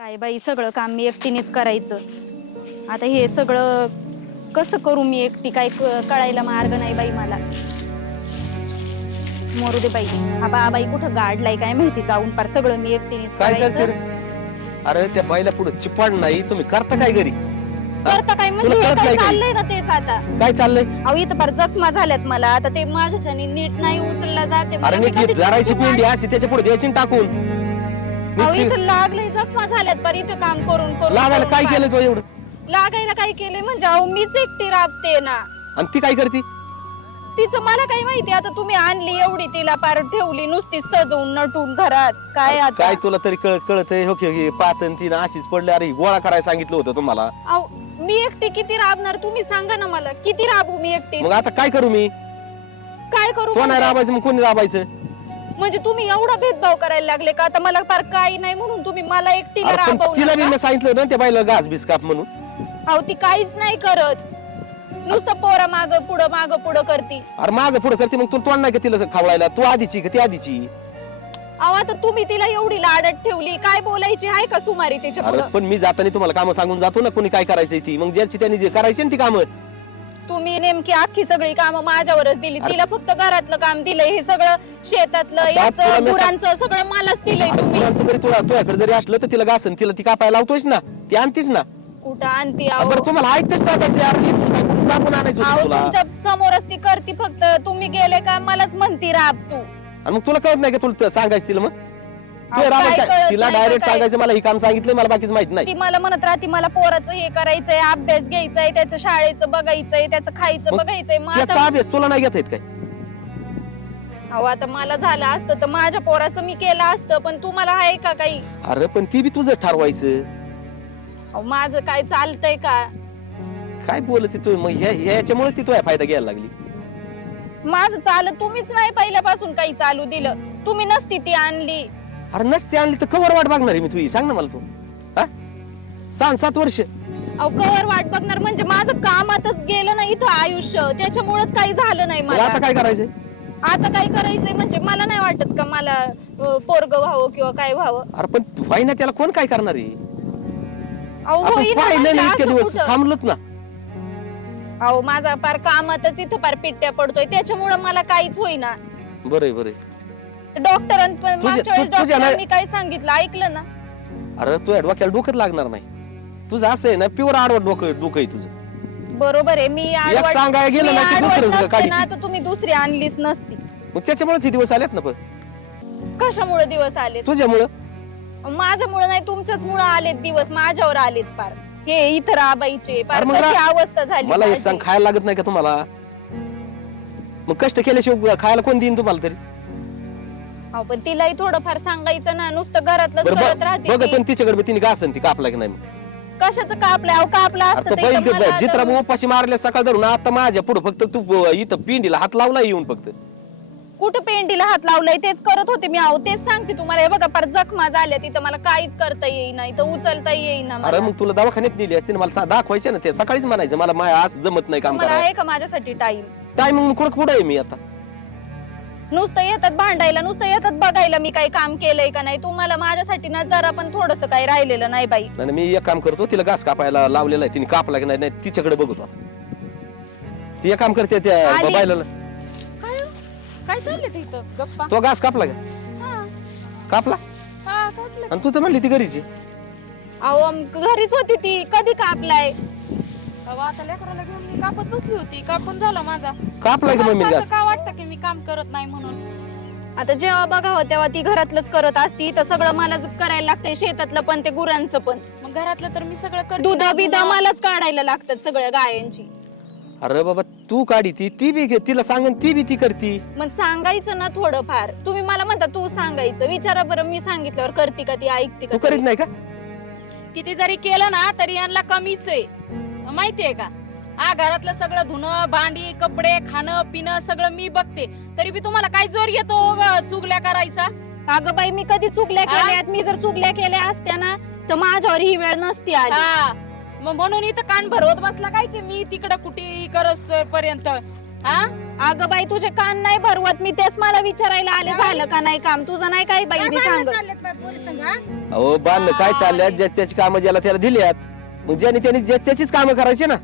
काय बाई सगळं काम मी एकटीनेच करायचं. आता हे सगळं कसं करू मी एकटी? काय क- कळायला मार्ग नाही बाई मला. मरू दे बाई. हा बाबाई कुठं गाडलाय काय माहिती? जाऊन पार सगळं मी एकटीनेच काय करते करायचं अरे त्या बाईला पुढे चिपाड नाही. तुम्ही करता काय घरी? करता काय? म्हणजे तुला हे कळत काय नाही का? चाललंय ना तेच आता? काय चाललंय? अहो इथं फार जखमा झाल्यात मला. आता ते माझ्याच्याने नीट नाही उचलला जाते मला अरे मी नीट जरायची पिंडी अशी त्याच्या पुढे द्यायची ना टाकून. अहो नुसती इथं लागलंय जखमा झाल्यात पर इथं काम करून करून लागायला करून काय. केलं तो एवढं? लागायला काय केलंय म्हणजे? अहो मीच एकटी राबते ना. आणि ती काय करते? तिचं मला काय माहिती? आता तुम्ही आणली एवढी तिला पार ठेवली नुसती सजवून नटून घरात. काय आता? काय तुला तरी कळ कळत हो पातन ती ना अशीच पडली. अरे गोळा करायला सांगितलं होतं तुम्हाला. अहो, मी एकटी किती राबणार? तुम्ही सांगा ना मला. किती राबू मी एकटी? मग आता काय करू मी? काय करू नाही म्हणजे? राबायचं मग कोणी राबायचं? म्हणजे तुम्ही एवढा भेदभाव करायला लागले का? आता मला फार काही नाही म्हणून तुम्ही मला एकटीला अरे पण राबवणार तिला बी? मी सांगितलं होतं ना त्या बाईला घास बीस काप म्हणून. अहो ती काहीच नाही करत. नुसतं पोरा माग पुढं माग पुढं करती. अरे माग पुढे करते मग तुला तोंड नाही का तिला खावळायला? तू आधीची का? ती आधीची अहो आता तुम्ही तिला एवढी लाडत ठेवली. काय बोलायची? आहे का सुमारी अरे पुढं पण मी जाताना तुम्हाला कामं सांगून जातो ना कोणी काय करायचंय ती. मग ज्याची त्यांनी जे करायची ना ती कामं तुम्ही नेमकी अख्खी सगळी कामं माझ्यावरच दिली. तिला फक्त घरातलं काम दिलंय हे सगळं शेतातलं आता तुला याचं मी सा- गुरांचं सगळं मलाच दिलंय तुम्ही. मुलांचं जरी तुला तुझ्याकडे जरी असलं तर तिला घासन तिला ती कापायला लावतोयस ना ती आणतीस ना. कुठं आणती अहो? बरं तुम्हाला ऐकतेच टाकायचं यार इथून काय कुठून कापून आणायचं होतं अहो, तुला? तुमच्या समोरच ती करती फक्त तुम्ही गेले का मलाच म्हणती राब तू. आणि मग तुला कळत नाही का तुला सांगायचं तिला मग? अहो, राबायचं काय काय? कळत तिला नाही डायरेक्ट काय? सांगायचं मला ही काम सांगितलं मला बाकीच माहीत नाही. ती मला म्हणत राहती मला पोराचं हे करायचंय अभ्यास घ्यायचंय त्याचं शाळेचं बघायचंय त्याचं खायचं मग बघायचंय मग त्याचा आता अभ्यास तुला नाही घेता येत काय? अहो आता मला झालं असतं तर माझ्या पोराचं मी केलं असतं पण तुम्हाला आहे का काही? अरे पण ती बी तुझं ठरवायचं. अहो, माझं काय चालतंय का? काय बोलत तू? मग ह्याच्यामुळे ती तुझ्या फायदा घ्यायला लागली. माझं चालत तुम्हीच नाही पहिल्यापासून काही चालू दिलं. तुम्ही नसती ती आणली. अरे नसते आणली तर कवर वाट बघणार आहे मी तुझी. सांग ना मला तू. हा? सहा सात वर्ष. अहो कवर वाट बघणार म्हणजे माझं कामातच गेलं ना इथं आयुष्य. त्याच्यामुळेच काही झालं नाही मला आता काय करायचंय? आता काय करायचंय म्हणजे मला नाही वाटत का मला पोरग व्हावं किंवा काय व्हावं. अरे पण तू ना त्याला कोण काय करणार आहे? अहो आपण होईना पाहिलं म्हणजे ना इतके असं दिवस. कुठं? थांबलोच ना. अहो माझा पार कामातच इथं पार पिट्ट्या पडतोय. त्याच्यामुळे मला काहीच होईना. बरं बरं डॉक्टरांनी पण तुझ्या- मागच्या वेळेस तु- तुझ्या ना- डॉक्टरांनी काय सांगितलं ऐकलं ना? अरे तू डोक्याला डोकत लागणार नाही. तुझं असं आहे ना प्युअर आडवट डोकं डोकं आहे तुझं. बरोबर आहे मी आडवट- सांगायला गेलं मी ना की दुसरंच नसते काढी ना ती. तर तुम्ही दुसरी आणलीच नसती. मग त्याच्यामुळेच हे दिवस आलेत ना पण. कशामुळे दिवस आले तुझ्यामुळं? माझ्यामुळे नाही तुमच्याच मुळे आलेत दिवस माझ्यावर आलेत पार हे इथं राबायचे पार अरे मग कशी अवस्था झाली मला एक माझी. सांग खायला लागत नाही का तुम्हाला? मग कष्ट केल्याशिवाय खायला कोण देईन तुम्हाला तरी? अहो, पण तिलाही थोडंफार सांगायचं ना नुसतं घरातलं बरं करत बघ राहते बघ ती. पण तिच्याकडे बी तिने घासन ती कापला की नाही मग. कशाचं कापलं? अहो कापलं अरे असतं तो बैल मला आता- उपाशी मारल्या सकाळ धरून आता माझ्या पुढे फक्त तू अं, इथं पिंडीला हात लावला येऊन फक्त. कुठं पेंडीला हात लावलाय? तेच करत होते मी. अहो तेच सांगते तुम्हाला. हे बघा पार जखमा झाल्या तिथं मला काहीच करता येईना इथं उचलता येईना अरे मला. मग तुला दवाखान्यात नेली असते ना मला सा- दाखवायचं ना ते. सकाळीच म्हणायचं मला माय आज जमत नाही काम तुम्हाला आहे का माझ्यासाठी टाइम टायमिंग कुठं कुठं आहे मी आता? नुसतं येतात भांडायला नुसतं येतात बघायला मी काही काम केलंय का नाही. तुम्हाला माझ्यासाठी ना जरा पण थोडस काही राहिलेलं नाही बाई. नाही मी एक काम करतो तिला घास कापायला लावलेला आहे तिने कापला की नाही नाही तिच्याकडे बघतो. ती एक काम करते त्या आली. बायला काय हो? काय चाललंय ते इथं? गप्पा. तो घास कापला का? हा. कापला? हा आणि तू तर म्हणली ती घरीची अहो घरीच होती ती. कधी कापलाय? अहो, आता लेकराला घेऊन कापत बसली होती कापून झाला माझा. कापला की तुम्हाला मम्मी सारखं घास का वाटतं की मी काम करत नाही म्हणून? आता जेव्हा बघावं तेव्हा ती घरातलंच करत असती. तर सगळं मलाच करायला लागतंय शेतातलं पण ते गुरांचं पण. मग घरातलं तर मी सगळं करते. दूध ना. मलाच काढायला लागतात सगळ्या गायांची. अरे बाबा तू काढी ती ती बी घे तिला सांगन ती बी ती करती. मग सांगायचं ना थोडंफार. तुम्ही मला म्हणता तू सांगायचं. विचारा बरं मी सांगितल्यावर करते का ती ऐकते तू का करीत नाही का? किती जरी केलं ना तरी यांना कमीच आहे. माहितीये का? हा घरातलं सगळं धुणं भांडी कपडे खाणं पिणं सगळं मी बघते. तरी बी तुम्हाला काय जोर येतो ग चुगल्या करायचा? अगं बाई मी कधी चुकल्या? केल्यात? मी जर चुकल्या केल्या असत्या ना तर माझ्यावर ही वेळ नसती आली. हा. मग म्हणून इथं कान भरवत बसला काय की मी तिकडं कुठे करत पर्यंत हा अगं बाई तुझे कान नाही भरवत. मी तेच मला विचारायला आले. झालं का नाही काम? तुझं नाही काही बाई? मी सांगत अहो बांधणं काय चालल्यात? ज्याची त्याची कामं ज्याला त्याला दिल्यात. मग ज्याने त्याने ज्या त्याचीच कामं करायची ना.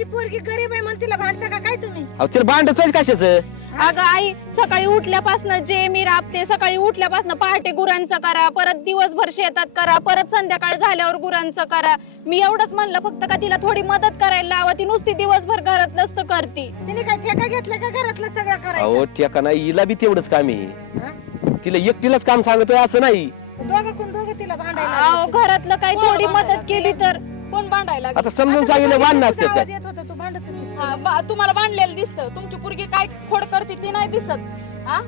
माझी पोरगी गरीब आहे म्हणून तिला भांडता का काय तुम्ही? अहो तिला भांडतोय कशाचं? अगं आई सकाळी उठल्यापासून जे मी राबते सकाळी उठल्यापासून पहाटे गुरांचं करा परत दिवसभर शेतात करा परत संध्याकाळ झाल्यावर गुरांचं करा. मी एवढंच म्हणलं फक्त का तिला थोडी मदत करायला लावा ती नुसती दिवसभर घरात नसतं करती. तिने काय ठेका घेतला का घरातलं सगळं करायचं? अहो ठेका नाही हिला बी तेवढंच काम आहे. तिला एकटीलाच काम सांगतोय असं नाही. दोघं कोण दोघं तिला भांडायला अहो. घरातलं काही थोडी मदत केली तर? कोण भांडायला लागली? आता समजून सांगितलं तुझा भांडणं इतका असतात आवाज काय येत होता, तू भांडत होतीस. हा, बा- तुम्हाला बांधलेलं दिसतं. तुमची पुरगी काय खोड करते ती नाही दिसत. हा?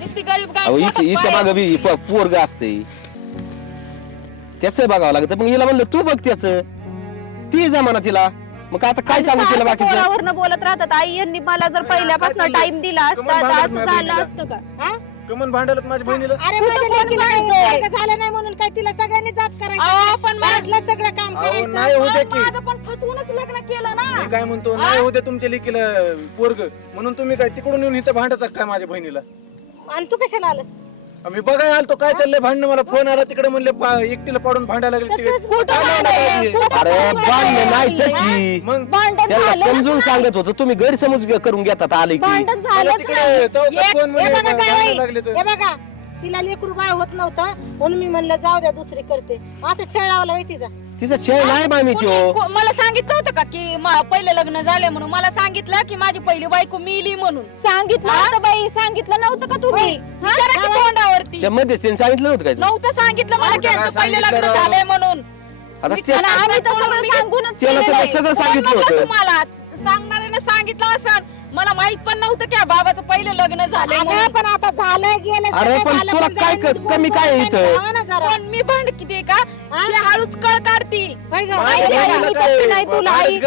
नुसती गरीब गाय अहो हिच्या हिच्या मागं बी पोरग असते त्याच बघावं लागतं. मग हिला म्हणलं तू बघ त्याच. ती जमाना तिला. मग आता काय सांगू तिला बाकीचं? पोरावरनं बोलत राहतात आई यांनी मला जर पहिल्यापासून टाइम दिला असता तर असं झालं असतं का? हा? कमन भांडलत माझ्या बहिणीला? अरे माझ्या लेकीला काही झालं नाही म्हणून काय तिला सगळ्यांनी जात करायचं? अहो, पण मा- घरातलं सगळं काम अहो, करायचं. नाही होते पण की. माझं पण फसवूनच लग्न केलं ना. मी काय म्हणतो नाही होते तुमच्या लेकीला पोरग. म्हणून तुम्ही काय तिकडून येऊन इथं भांडत काय माझ्या बहिणीला? आणि तू कशाला आलास? मी बघायला आलतो काय चाललंय भांडणं? मला फोन आला तिकडे म्हणले एकटीला पाडून भांडायला लागले तसंच तिकडे. कुठं काय भांडण? भांडायला आहे? लागली? तू- अरे भांडण? नाही त्याची. मग? भांडण त्याला झालं समजून सांगत होतो तुम्ही गैरसमज करून घेतात आले की. भांडण मला झालंच तिकडे नाही. चौकात एक- फोन हे मध्ये बघा भांडायला जावई, लागले तर? हे बघा. तिला लेकरू बाळ होत नव्हतं म्हणून मी म्हणलं जाऊ द्या दुसरी करते. असं छळ लावला होय तिचा. तिचा छळ नाही मामी त्यो कोणी- को- मला सांगितलं होतं का की मा- पहिलं लग्न झाले म्हणून? मला सांगितलं की माझी पहिली बायको मिली म्हणून. सांगितलं होतं बाई सांगितलं नव्हतं का तुम्ही? विचारा की त्या मध्यस्थीने सांगितलं नव्हतं काय तुला? नव्हतं सांगितलं मला की काय यांचं पहिलं लग्न? झालंय म्हणून आता मी त्या- आणि त्याला आम्ही तर म्हणून सगळं मी- सांगूनच त्याला केलेलं तर आहे. सगळं कोण सांगितलं म्हणलं होतं तुम्हाला सांगणाऱ्याने सांगितलं असं मला माहीत पण नव्हतं की या बाबाचं पहिलं लग्न झालंय अगं, म्हणून. पण आता झालं गेलं अरे, सगळं पण झालं, तुला काय क- कमी काय आहे इथं? ना जरा. पण मी भांड किती का हा? हळूच कळ काढती गं? आई, आई, आई, काय नाही तुला, आई.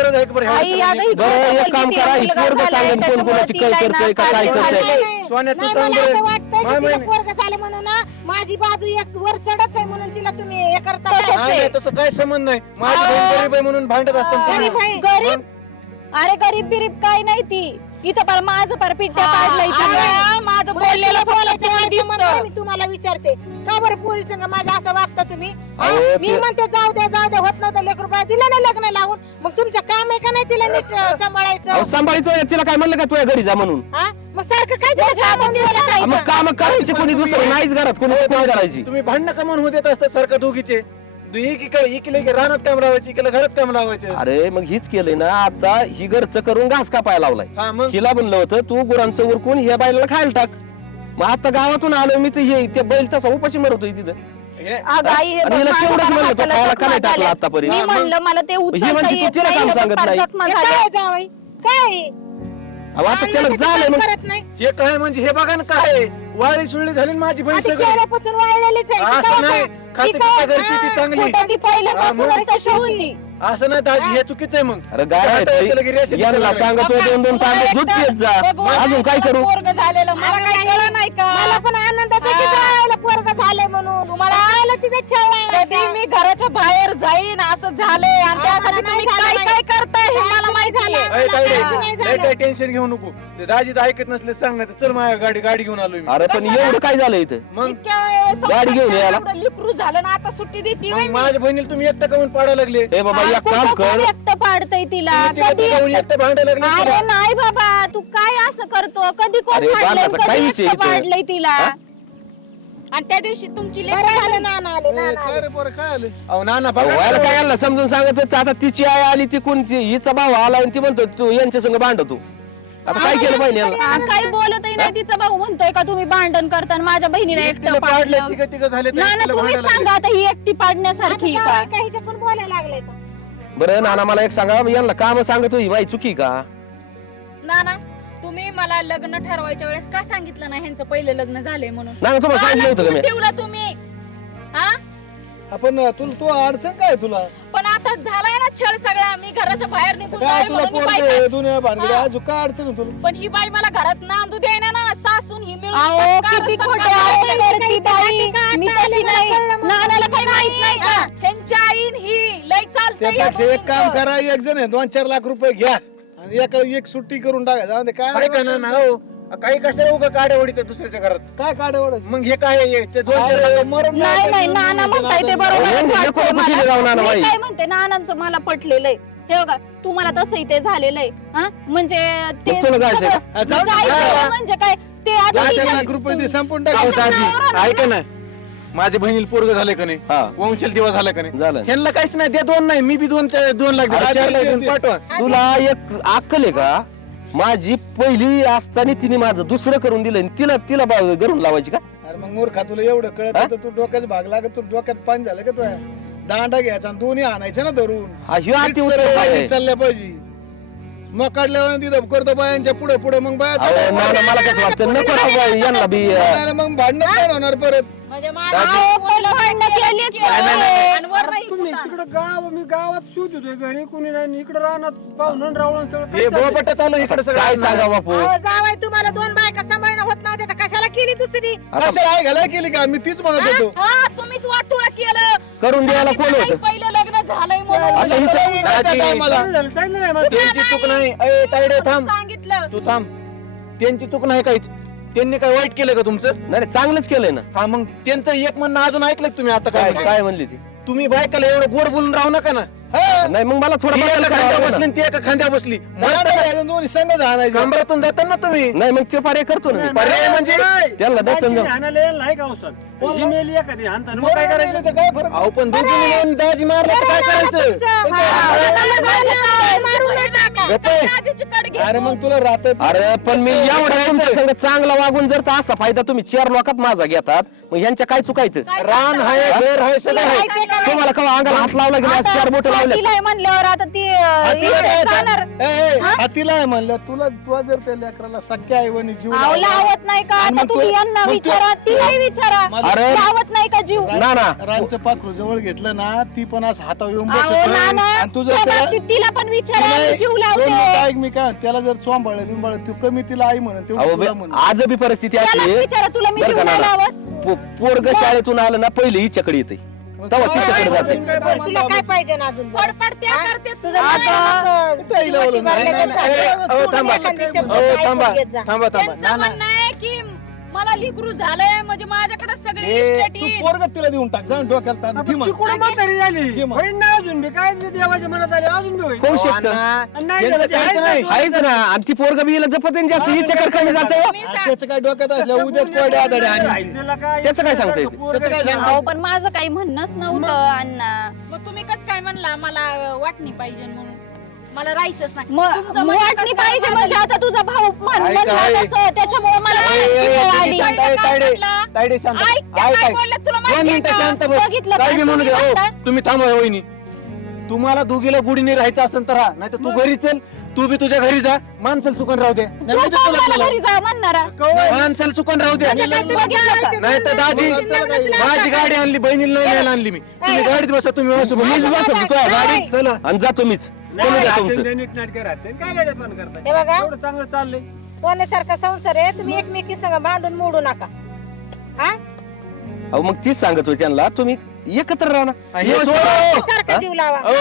आई, ही बरं एक काम करा ही पोरग सांगेन कोण कोणाची आहे करतोय का काय करतोय. नाही, सोन्या, तू नाही, सांग मला बरं. असं वाटतंय माय की तिला बहिणी- पोरगं झालं म्हणून ना माझी बाजू एक वर चढत आहे म्हणून तिला तुम्ही हे करता तसंच काय? नाही, नाही, तसं काय संबंध नाही. माझी बहीण गरीब आहे म्हणून भांडत असतात गरीब आहे. गरीब? अरे गरीब बिरीब काय नाही ती. इथं पर माझं पर पिट्ट्या माझं बोललेलं बोलायचं तोंड काय संबंध दिसतं? आहे? मी तुम्हाला विचारते. का बरं पोरी संग माझ्या असं वागता तुम्ही? हा? अहो, मी ते- म्हणते जाऊ द्या जाऊ द्या होत नव्हतं लेकर रुपये दिलं ना लग्न लावून? मग तुमचं काम आहे का नाही तिला नीट अं, सांभाळायचं? सांभाळितोय तिला काय म्हणलं का? तुझ्या घरी जा म्हणून. हा? मग सारखं काय तिला काम करायचं? मग काम करायची कोणी दुसरं? नाहीच घरात कोणी कोणी करायची? तुम्ही भांडणं कमान होत येत असतात सारखं दोघीचे. एकीकडे एकीला एक रानात काम लावायची एकीला घरात काम लावायचं. अरे मग हीच केलंय ना आता ही घरचं करून घास कापायला लावलाय. हा मग? हिला म्हणलं होतं तू गुरांचं उरकून ह्या बायला खायला टाक. मग आता गावातून आलो मी तर हे ते बैल तसा उपाशी मरतोय तिथं. हे- अगं आई हे आणि बघ, हिला माझ्या तेवढंच पण म्हणलं, हाताला टाकला झाल्या. आतापर्यंत? मी हा, मग- म्हणलं मला ते उचलता म्हणते तू येत तिला नाही, काम हे सांगत नाही. हे जावई काय अहो, आता त्याला झालंय मग. करत नाही. हे काय म्हणजे हे बघा ना काय वाळी सुळली झाली ना माझी बहीण आधी सगळी. केल्यापासून वाळलेलीच आहे. ती असं काय नाही? खाते ती काय? पिता घरची ती हा, चांगली असं नाही दाजी हे. चुकीचं आहे मग. अरे गाय आहे आता याच्याला की ते. रेषेत यांना सांगतोय दोन दोन तांबे दूध पित जा. अजून काय करू? पोरग झालेलं. मला काय नाही. कळलं नाही का? मला पण आनंद होतो की. जायला पोरग झालंय म्हणून. तुम्हाला आलं तिचं कधी छळ मी घराच्या बाहेर जाईन असं झालंय. आणि हा, त्यासाठी तुम्ही काय काय करताय हे मला माहिती झालं. आहे ताई, टेन्शन घेऊ नको. ते दाजी तर ऐकत नसले सांग नाही तर चल माझ्या गाडी गाडी घेऊन आलोय मी. अरे पण एवढं काय झालं इथं? मग? इतक्या वेळेस गाडी घेऊन यायला? एवढं झालं ना आता सुट्टी देते मग माझ्या बहिणीला तुम्ही एकटं काऊन पाडायला लागले? ए बाबा एक काम कर. एकटं पाडतय तिला? तुम्ही तिघं कधी? एकटं भांडायला लागले अरे. नाही बाबा तू काय असं करतो? कधी कोण अरे, पाडलंय, बांधाचा काय विषय इथं? पाडलंय तिला? हा? आणि त्या दिवशी तुमची झालं नाना आले नाना आले. अहो नाना काय यांना समजून सांगत होतं? आता तिची आई आली ती कोणती हिचा भाऊ आला आणि ती म्हणतो तू यांच्या संग भांड तू. आता काय केलं पाहिजे हा, काही बोलतही नाही तिचा भाऊ म्हणतोय का तुम्ही भांडण करताना माझ्या बहिणीला एकटं पाडलं तिघं तिघं झाले तर ना ना एकटीला तुम्ही भांडायला सांगा आता ही एकटी पाडण्यासारखी आहे काही बोलायला लागले का बरं नाना मला एक सांगा यांना काम सांगत होई बाई चुकी का? ना ना मला लग्न ठरवायच्या वेळेस का सांगितलं ना ह्यांचं पहिलं लग्न झालंय म्हणून? नाना तुम्हाला सांगितलं होतं का मी? ठेवला तुम्ही. हा? आपण तुला तू अडचण काय तुला? पण आता झालाय ना छळ सगळा मी घराच्या बाहेर निघून काय जावे तुला म्हणून ही बाई पोरगे दुनिया भानगडी हा. अजून काय अडचण आहे तुला? पण ही बाई मला घरात नांदू द्यायना ना सासून ही मिळून अहो पटकन किती रस्त्यात खोटे काढायला आहे लागली. करती बाई. मी तशी नाही. नानाला काही माहीत नाही का? ह्यांच्या आईन ही लय चालतंय. या त्यापेक्षा एक काम. करा एक जण आहे दोन चार लाख रुपये घ्या. एका एक सुट्टी करून टाकायचं. आणि ते काय काय का ना हो. काही कशाला उगा काड्या ओढीत दुसऱ्याच्या घरात? काय काढवड मग हे काय आहे? ते दोन चार मरण नाही नाही नाना म्हणताय ते बरोबर बाई. काय म्हणते नानांचं मला पटलेलं आहे. हे बघा तुम्हाला तसंही ते झालेलं आहे. हा? म्हणजे ते मग तुला जायचंय का? सगळं- जाऊ दे. जायचंय. म्हणजे काय? ते आता लाख तिच्या- लाख रुपये ते संपून ऐका ना. माझ्या बहिणीला पोरग झाले का नाही? हा. वंशल दिवस झाला का नाही? झालं. ह्यांना काहीच नाही द्या दोन नाही मी बी दोन चार- दोन लाख अरे, चार देऊन. पाठवा. तुला एक अक्कल आहे का? माझी पहिली असताना तिने माझं दुसरं करून दिलं आणि तिला तिला बा- घरून लावायची का? अरे मग मूर्खा तुला एवढं कळत हा? होतं, तू डोक्याच भाग लागत तू डोक्यात पाणी झालं का तुया दांडा घ्यायचा आणि दोन्ही आणायचे ना धरून. हा ह्यो अति. चालल्या पाहिजे. मग काढल्यावर तिथं करतो बायांच्या पुढे पुढे मग बाया चालल्या. मला कसं वाटतं? नको बाई, यांना बी अं, नाही, मग भांडण काय होणार परत. म्हणजे अहो, पहिलं भांडणं केलीच माझ्या तुम्ही तिकडं गाव मी गावात घरी कुणी नाही इकडे राहणार पाहुणं रावण सगळं हे काय चाललंय? बोपट चालू इकडे सगळं. काय सांगा बापू? अहो, जावई तुम्हाला दोन बायका सांभाळणं होत तर कशाला केली दुसरी? आहे घालाय केली का? मी तीच म्हणत होतो. हा? तुम्हीच वाटोळा केलं. करून द्यायला कोण होतं? पहिलं लग्न झालंय म्हणून. आता हिचं- त्या दादी. टायमाला. चांगलं झालं, चांगलं नाही मला. त्यांची चूक नाही. अय तायडे थांब. सांगितलं. तू थांब. त्यांची चूक नाही काहीच. त्यांनी काय वाईट केलं का तुमचं? नाही नाही, चांगलंच केलंय ना. हा मग त्यांचं एक म्हणणं अजून ऐकलं का तुम्ही आता काय काय म्हणले? काय म्हणली ती? तुम्ही बायकाला एवढं गोड बोलून राहू नका ना. नाही मग मला थोडं ती एका बसली ना. आणि ती एका खांद्या बसली. मला तर दोन्ही संघ आणायचं कमरातून जातात ना तुम्ही. नाही मग ते पर्याय करतो ना मी. पर्याय म्हणजे त्यांना नाही समजा नाही का मेली एखादी हाणताना मग मग काय करायचं? तर काय फरक अहो पण दोघी मिळून दाजी मारला तर काय करायचं? गप्प आहे. अरे मग तुला राहत अरे पण मी एवढा तुमच्या संग चांगला वागून जर तर असा फायदा तुम्ही चार लोकात माझा घेतात मग ह्यांच्या काय चुकायचं रान आहे घर आहे सगळं आहे. तुम्हाला कवा अंगाला हात लावला की नाही? चार बोट लावले तिला म्हणल्यावर आता ती हातीला इकडे काय जाणार. ए, ए, हातीला आहे म्हणलं तुला तुला जर त्या लेकराला सख्या आईवणी जीव अहो, लावला, लावत नाही का? आणि आता मग तुम्ही तू- यांना मग तू- विचारा तिलाही विचारा. अरे लावत नाही का जीव? ना ना रानचं पाखरू जवळ घेतलं ना ती पण असं हातावर येऊन अहो बसत नाना आणि तू जर त्या त्याला- बाबतीत तिला पण विचारा तुला- मी जीव दोन लावते ऐक मी काय त्याला जर चोंबाळ बिंबाळ तू कमी तिला आई म्हणून तेवढी अहो बे- आज बी परिस्थिती अशी त्यालाच आहे. विचारा तुला मी बरं जीव का नाही नाना? लावत पो- पोरग शाळेतून आलं ना पहिले हिच्याकडे येते तेव्हा तिच्याकडे जाते. तुला काय पाहिजे ना अजून? बरं? फडफडत्या करते तुझं आता नाही, नाही? नाही? अहो थांबा. एखादी शब्द अहो ऐकून थांबा. घेत जा. थांबा थांबा. त्यांचं म्हणणं मला लिकरू झालंय म्हणजे माझ्याकडे सगळी इस्टेट येईल. पोरग तिला देऊन टाक जा डोक्याला ताण. घे आपण मग. तिकडून म्हातारी झाली. घे मग. होईन ना अजून बी. काय ते देवाच्या मनात आले? अजून बी होऊ शकतं. नाही काहीच आहेच नाही. ना. आहेच ना. आणि ती पोरग बी हिला जपत आहे जास्त जाते मी आज सांग- त्याचं काय डोक्यात असल्या उद्याच कोरडे आदडे आणि काय? त्याचं काय सांगता येते? पोरगं त्याचं काय सांगता अहो पण माझं काही म्हणणंच नव्हतं अण्णा. मग तुम्ही कसं काय म्हणला? मला वाटणी पाहिजे म्हणून. मला राहायचंच नाही म- तुमचं म्हणणं वाटणी कसं काय पाहिजे झालं? म्हणजे आता तुझा भाऊ म्हण- ऐक, म्हणला ऐक. तसं, त्याच्यामुळे मला ए, म्हणायची ए, वेळ ए, आली. शांत आहे, काय तायडे म्हटलं? तायडे शांत ऐक, त्या ऐक, काय ऐक. बोलल्या तुला दोन माहितीये मिनिटं का? शांत बस बघितलं काय का? बी म्हणू तुम्ही दे हो म्हणता? तुम्ही थांबा हो, वहिनी तुम्हाला दोघीला गुढीने राहायचं असेल तर राहा नाही तर तू घरी चल तू बी तुझ्या घरी जा माणसाला चुकून राहू दे नाही, तू मी का तुला मला घरी जा म्हणणारा माणसाला चुकून राहू दे म्हणजे काय तू बघितलं का? नाही तर दाजी? माझी गाडी आणली बहिणीला नाही न्यायला आणली मी तुम्ही गाडीत बसा तुम्ही बसा मीच बसतो तुझ्या गाडीत चला आणि जातो मीच चलू द्या तुमचं हे बघा. चांगलं चाललंय. सोन्यासारखा संसार आहे तुम्ही एकमेकी संग भांडून मोडू नका. हा? अहो मग तीच सांगतो त्यांना तुम्ही एकत्र राहा ना. हे सोडो. सारखा जीव लावा. अहो,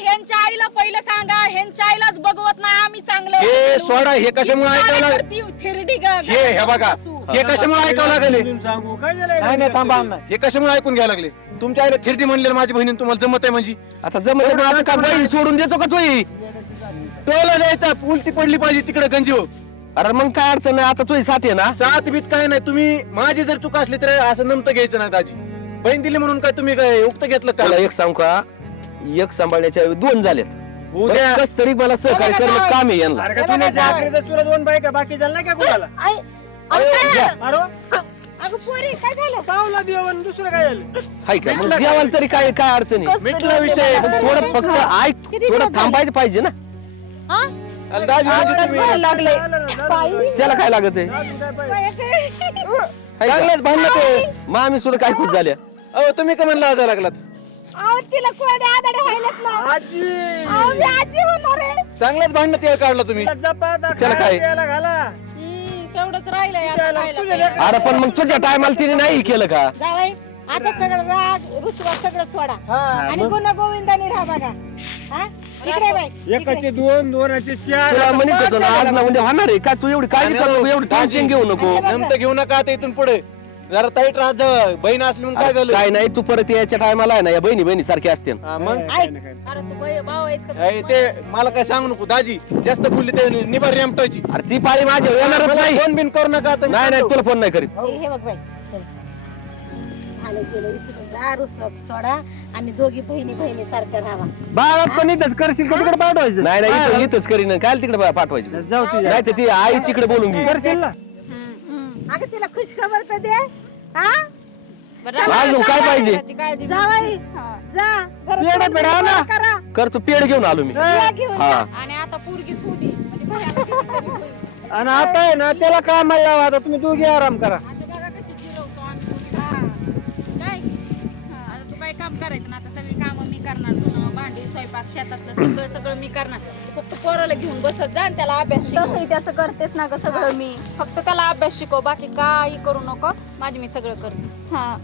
ह्यांच्या आईला पहिलं सांगा ह्यांच्या आईलाच बघवत नाही आम्ही चांगलं हे सोडा हे कशामुळे ऐकावं लागेल करती, थिरडी ग- हे हे बघा. बसू. हे कशामुळे ऐकावं लागेल? सांगू काय. हे कशामुळे ऐकून घ्यायला लागले? तुमच्या आईला थिरडी म्हणले माझी बहिणी तुम्हाला जमत आहे म्हणजे? आता जमत नाही, आता का बहीण सोडून देतो का तू टोला द्यायचा उलटी पडली पाहिजे तिकडे गंजीव. अरे मग काय अडचण नाही आता तुझी साथ आहे ना? सात बीत काय नाही. तुम्ही माझी जर चूक असली तर असं नमतं घ्यायचं नाही दाजी. बहीण दिली म्हणून काय तुम्ही काय उक्त घेतलं तुला का एक सांगू का? एक सांभाळण्याच्या ऐवजी दोन झालेत. उद्या कस तरी मला सहकार्य करणं काम आहे यांना. अरे का तुला तुला दोन बायका बाकी झालं नाही का कोणाला? आई, अहो, काय झालं? अरे अगं पोरी काय झालं? तावला देव आणि दुसरं काय झालं? हाय का? मग देवाला तरी काय काय अडचणी मिटला विषय पण थोडं फक्त ऐक थोडं थांबायचं पाहिजे ना. हा? लागलंय. त्याला काय लागत आहे? अजून काय पाहिजे? हाय का? चांगलंच भांडण ते मामी सुद्धा काय खुश झाल्या. अहो तुम्ही का म्हणला लाजा लागलात? अहो, तिला कोरडे आदडे व्हायलाच ना. आजी. अहो, मी आजी होणार आहे. चांगलाच भांडण ते काढला तुम्ही. काय? खायला घाला. राहिलंय आता खायला प्यायला. अरे पण मग तुझ्या टायमाला तिने नाही केलं का? जावई आता सगळं राग रुसवा सगळं सोडा. हा आणि गुन्हा गोविंदाने राहा बघा. हा? इकडे बाई एकाचे दोन दोनाचे चार. तुला म्हणत होतो ना आज ना उद्या होणार आहे काय तू एवढी काळजी करू नको एवढी टेन्शन घेऊ नको. नमतं घेऊ नका आता इथून पुढे. जरा ताईट राहत. बहीण असली म्हणून काय झालं? काय नाही तू परत यायच्या टायमाला आहे ना या बहिणी बहिणी सारखे असते. हा, मग? ऐक. अरे तू बाई- भाऊ आहेस का? अय, ते मला काय सांगू नको दाजी. जास्त बोलली ते निभार रेमटायची अरे ती पाळी माझ्या येणारच नाही. फोन बिन करू नका आता. मी नाही नाही सांगतो. तुला फोन नाही करीत. हे हे बघ बाई. झालं गेलं रुसवा सोडा आणि दोघी बहिणी बहिणी सारखं राहा. बाळात पण इथंच करशील का तिकडे पाठवायचं? नाही नाही इथं- इथंच करीन. काय तिकडे पाठवायची. जाऊ तुझ्या नाही तर ती. आईच इकडे बोलून घे करशील ना? अगं तिला खुश खबर तर दे. हा? काय पाहिजे? त्याची काळजी जा जरा पेढा. करा. कर तू पेड घेऊन आलो मी. या घेऊन हा. आणि आता पोरगीच होऊ दे म्हणजे होईल. आणि आता आहे ना त्याला कामाला लावा. आता तुम्ही दोघे आराम करा. आता बघा कशी जिरवतो आम्ही. काय? आता तू काय काम करायचं ना आता सगळी कामं करणार भांडी स्वयंपाक शेतातलं सगळं सगळं मी करणार. फक्त पोराला घेऊन बसत जा आणि त्याला अभ्यास शिकव. तसंही त्याचं करतेच ना ग सगळं मी. फक्त त्याला अभ्यास शिकव बाकी काही करू नको. माझी मी सगळं करते हा.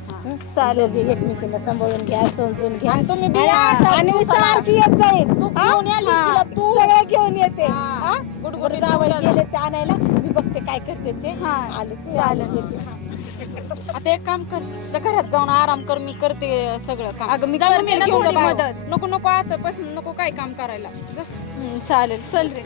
चालेल. एकमेकींना सांभाळून घ्या समजून घ्या. आणि तुम्ही आणि- आता आणि मी दिवसाला- सारखी येत जाईल तू घेऊन आली तिला तू. सगळं घेऊन येते. हा. हा? गुडगुडीत बरं जावई. गेले ते आणायला. मी बघते काय करते ते. हा. आले ते. चालेल. आले ते. आता एक काम कर जा घरात जाऊन आराम कर मी करते सगळं काम अगं, मी करते ना थोडी. मदत. नको नको आता बस नको काय काम करायला जा हम्म, चालेल चल रे